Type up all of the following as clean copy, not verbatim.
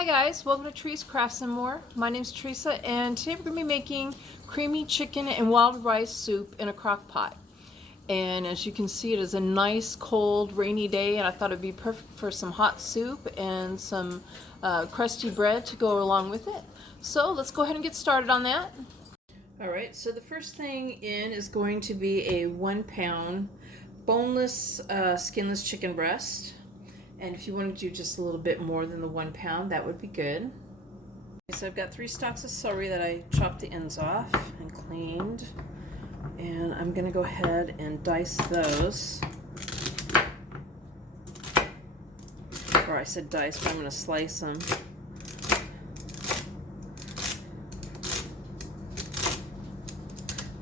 Hi guys, welcome to Trees Crafts and More. My name's Teresa and today we're going to be making creamy chicken and wild rice soup in a crock pot. And as you can see, it is a nice cold rainy day and I thought it would be perfect for some hot soup and some crusty bread to go along with it. So let's go ahead and get started on that. Alright, so the first thing in is going to be a 1 pound boneless skinless chicken breast. And if you want to do just a little bit more than the 1 pound, that would be good. Okay, so I've got 3 stalks of celery that I chopped the ends off and cleaned. And I'm going to go ahead and dice those. Or I said dice, but I'm going to slice them.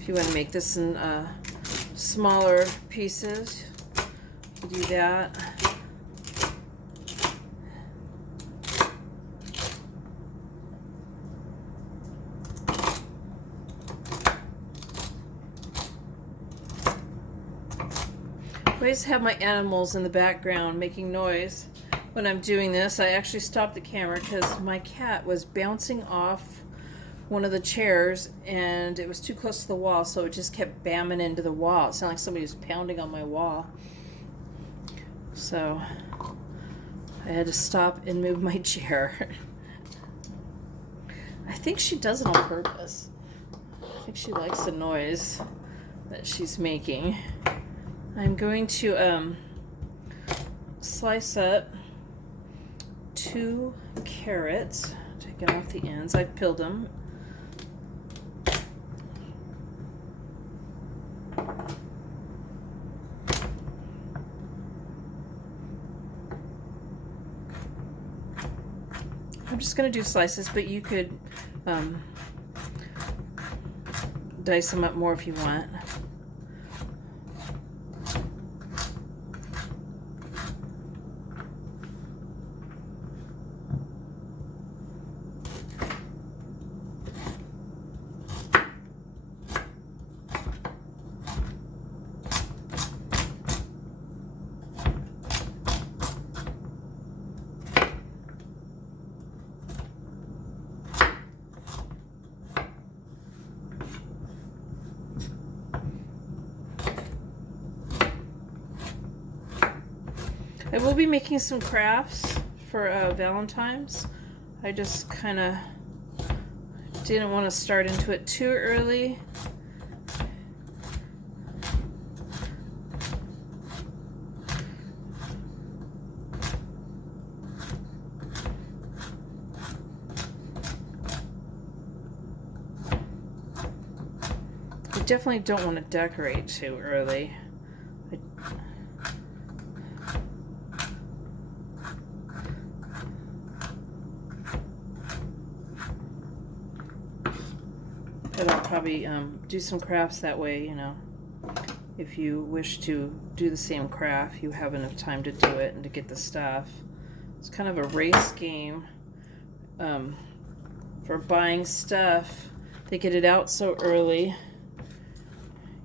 If you want to make this in smaller pieces, you do that. I always have my animals in the background making noise when I'm doing this. I actually stopped the camera because my cat was bouncing off one of the chairs and it was too close to the wall, so it just kept bamming into the wall. It sounded like somebody was pounding on my wall. So I had to stop and move my chair. I think she does it on purpose. I think she likes the noise that she's making. I'm going to slice up 2 carrots, taking off the ends. I've peeled them. I'm just going to do slices, but you could dice them up more if you want. I will be making some crafts for Valentine's. I just kind of didn't want to start into it too early. I definitely don't want to decorate too early. But I'll probably do some crafts that way, you know. If you wish to do the same craft, you have enough time to do it and to get the stuff. It's kind of a race game for buying stuff. They get it out so early,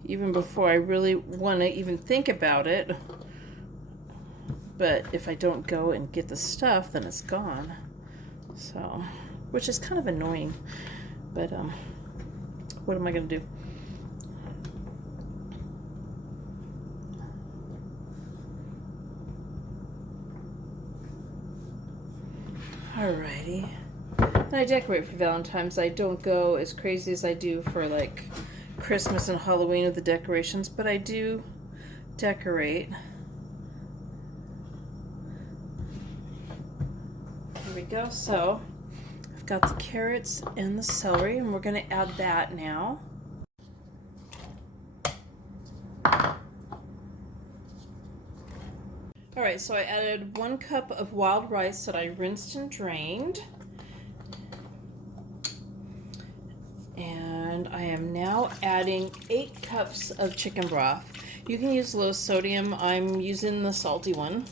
even before I really want to even think about it. But if I don't go and get the stuff, then it's gone. So, which is kind of annoying. But what am I going to do? Alrighty. And I decorate for Valentine's. I don't go as crazy as I do for like Christmas and Halloween with the decorations, but I do decorate. Here we go. So I've got the carrots and the celery, and we're going to add that now. Alright, so I added 1 cup of wild rice that I rinsed and drained. And I am now adding 8 cups of chicken broth. You can use low sodium. I'm using the salty one.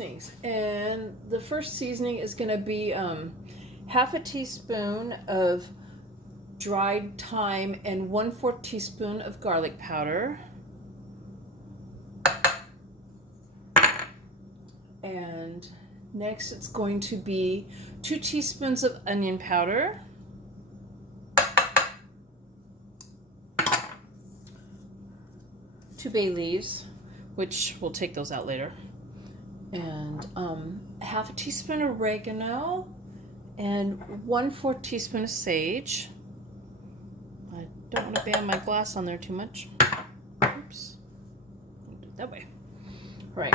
seasonings, and the first seasoning is going to be half a teaspoon of dried thyme and 1/4 teaspoon of garlic powder. And next it's going to be 2 teaspoons of onion powder, 2 bay leaves, which we'll take those out later, and half a teaspoon of oregano and 1/4 teaspoon of sage. I don't want to bang my glass on there too much. Oops. Do it that way. Right.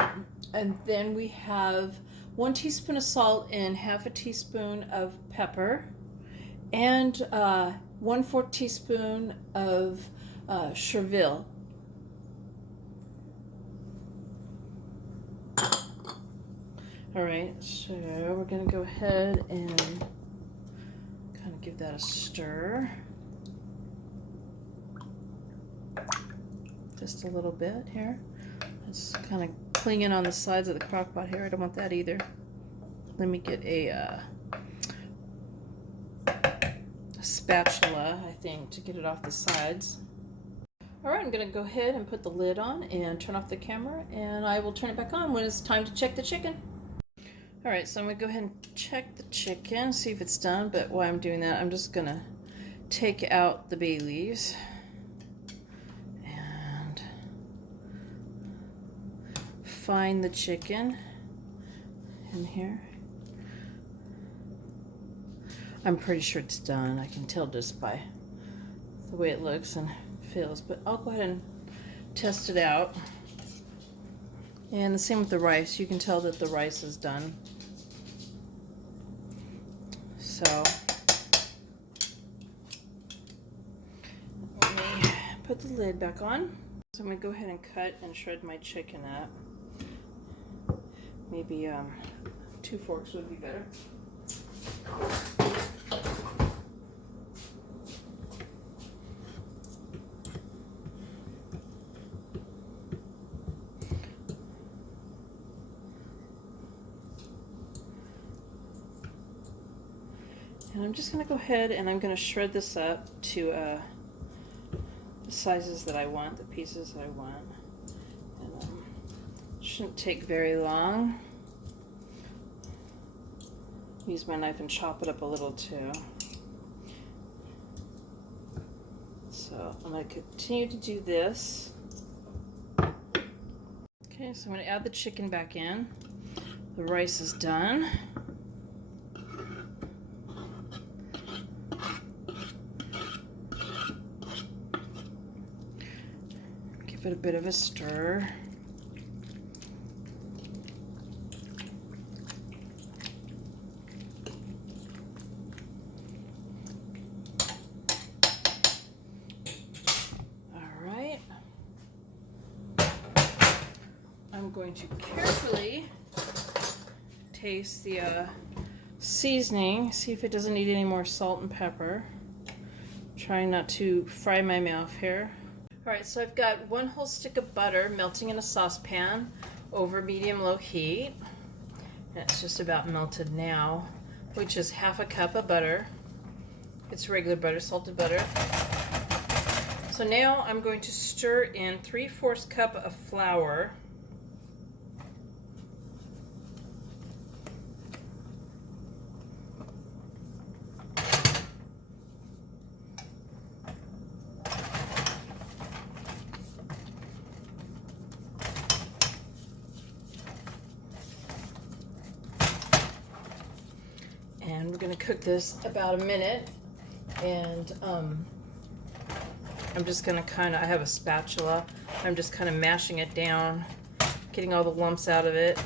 And then we have 1 teaspoon of salt and half a teaspoon of pepper, and 1/4 teaspoon of chervil. All right, so we're gonna go ahead and kind of give that a stir. Just a little bit here. It's kind of clinging on the sides of the crock pot here. I don't want that either. Let me get a spatula, I think, to get it off the sides. All right, I'm gonna go ahead and put the lid on and turn off the camera, and I will turn it back on when it's time to check the chicken. All right, so I'm gonna go ahead and check the chicken, see if it's done, but while I'm doing that, I'm just gonna take out the bay leaves and find the chicken in here. I'm pretty sure it's done. I can tell just by the way it looks and feels, but I'll go ahead and test it out. And the same with the rice. You can tell that the rice is done. So let me put the lid back on. So I'm gonna go ahead and cut and shred my chicken up. Maybe 2 forks would be better. And I'm just going to go ahead and I'm going to shred this up to the sizes that I want, the pieces that I want. And shouldn't take very long. Use my knife and chop it up a little too. So I'm going to continue to do this. Okay, so I'm going to add the chicken back in. The rice is done. Give it a bit of a stir. I'm going to carefully taste the seasoning, see if it doesn't need any more salt and pepper. Trying not to fry my mouth here. Alright, so I've got 1 whole stick of butter melting in a saucepan over medium-low heat. And it's just about melted now, which is half a cup of butter. It's regular butter, salted butter. So now I'm going to stir in 3/4 cup of flour. And we're going to cook this about a minute, and I'm just going to I have a spatula, I'm just kind of mashing it down, getting all the lumps out of it.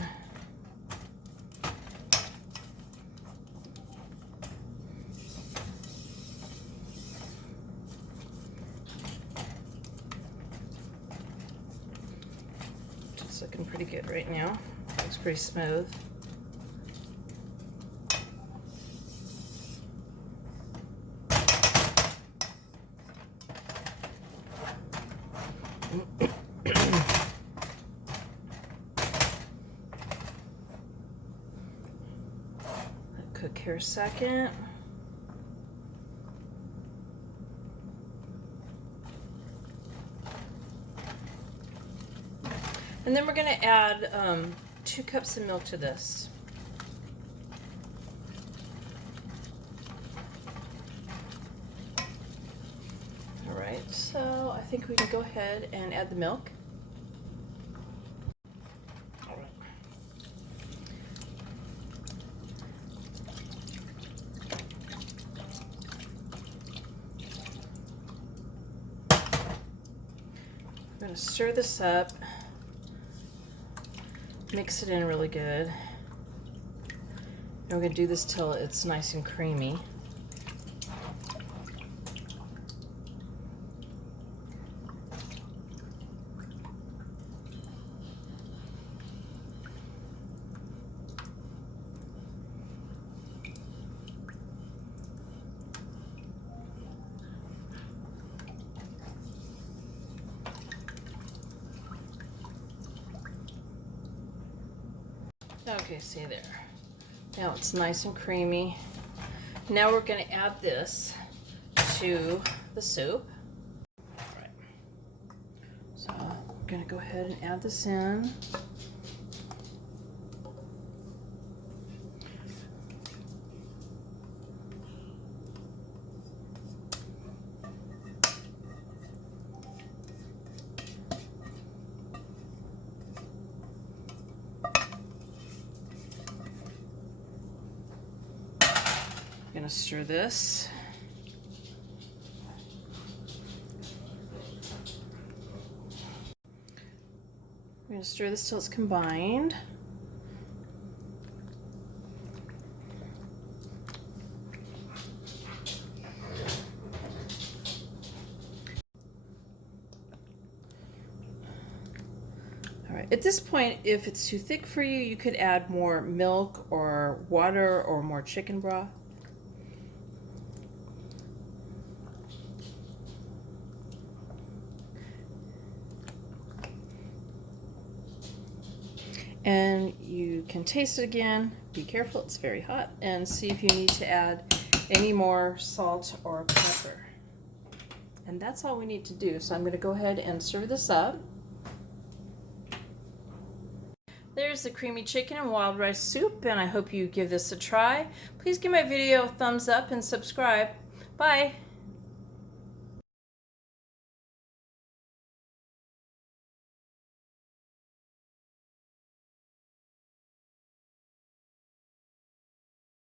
It's looking pretty good right now. Looks pretty smooth. cook here a second. And then we're going to add 2 cups of milk to this. All right, so I think we can go ahead and add the milk. All right. I'm going to stir this up. Mix it in really good. And we're going to do this till it's nice and creamy. Okay, see there. Now it's nice and creamy. Now we're going to add this to the soup. All right. So I'm going to go ahead and add this in. I'm going to stir this. I'm going to stir this till it's combined. All right. At this point, if it's too thick for you, you could add more milk or water or more chicken broth. And you can taste it again. Be careful, it's very hot, and see if you need to add any more salt or pepper. And that's all we need to do. So I'm going to go ahead and serve this up. There's the creamy chicken and wild rice soup, and I hope you give this a try. Please give my video a thumbs up and subscribe. Bye.